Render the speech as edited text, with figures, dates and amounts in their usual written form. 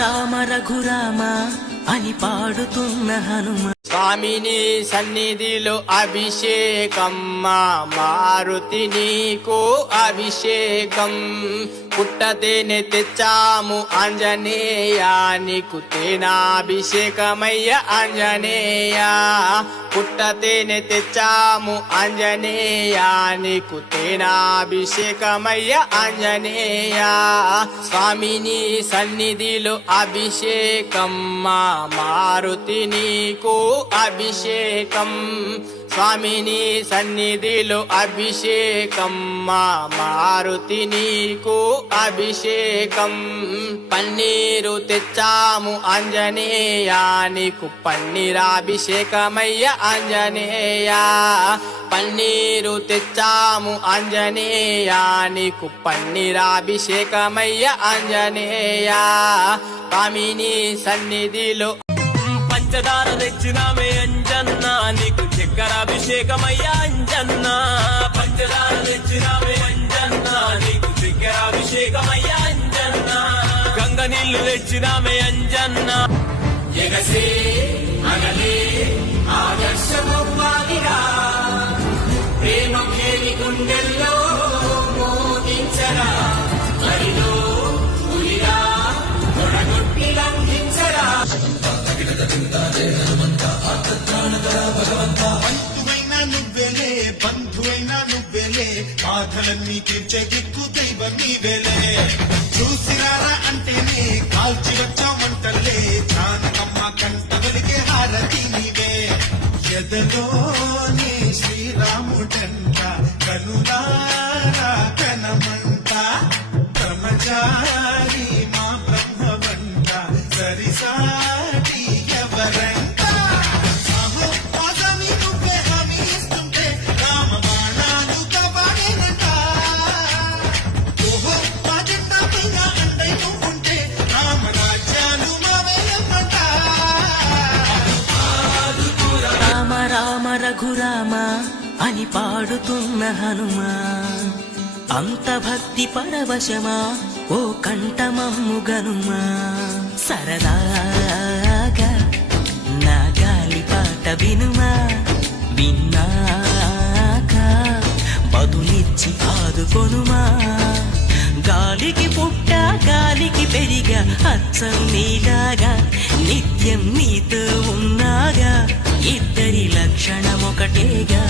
రామ రఘురామ అని పాడుతున్న హనుమ. స్వామిని సన్నిధిలో అభిషేకం, మారుతి నీకు అభిషేకం. పుట్టతేనె తెచ్చాము ఆంజనేయ, నీకు తేనాభిషేకమయ్య ఆంజనేయ. పుట్టతేనె తెచ్చాము ఆంజనేయ, నీకు తేనాభిషేకమయ్య ఆంజనేయ. స్వామిని సన్నిధిలో అభిషేకం, మారుతి నీకు అభిషేకం. స్వామిని సన్నిధిలో అభిషేకం, మారుతి నీకు అభిషేకం. పన్నీరు తెచ్చాము ఆంజనేయ, నీకు పన్నీరాభిషేకమయ్య ఆంజనేయ. పన్నీరు తెచ్చాము ఆంజనేయ, నీకు పన్నీరాభిషేకమయ్య ఆంజనేయ. స్వామిని సన్నిధిలో పంచదార తెచ్చినామే అంజన్న, నీకు చక్కెరాభిషేకమయ్యా అంజన్న. పంచదార తెచ్చినామే అంజన్న, నీకు చక్కెరాభిషేకమయ్యా అంజన్న. గంగ నీళ్లు తెచ్చినామే అంజన్న. ఎగసే అగలే ఆదర్శమవ్వాలిరా, ప్రేమ కేలి గుండెల్లో మోగించరా. బరిలో పులిరా తొడగొట్టి లంఘించరా. బంధువైనా నువ్వెలే, బంధువైనా నువ్వెలే, బాధలన్నీ తీర్చే దిక్కు దైవం నీవెలే. చూసిరారా అంటేనే కాల్చి వచ్చామంటలే, జానకమ్మ కంట వెలిగే హారతి నీవే. ఎదలోనే శ్రీరాముడంట, కనులారా కనమంట. బ్రహ్మచారి మా బ్రహ్మవంట, సరిసాటి ఎవరంట. రామ రఘురామ అని పాడుతున్న హనుమ. అంత భక్తి పరవశమా ఓ కంఠమమ్ము గనుమా. సరదాగా నా గాలి పాట వినుమా, విన్నాక బదులిచ్చి ఆదుకొనుమా. గాలికి పుట్ట గాలికి పెరిగా, అచ్చం నీలాగా నిత్యం నీతో ఉన్నాగా. ఇద్దరి లక్షణమొకటేగా.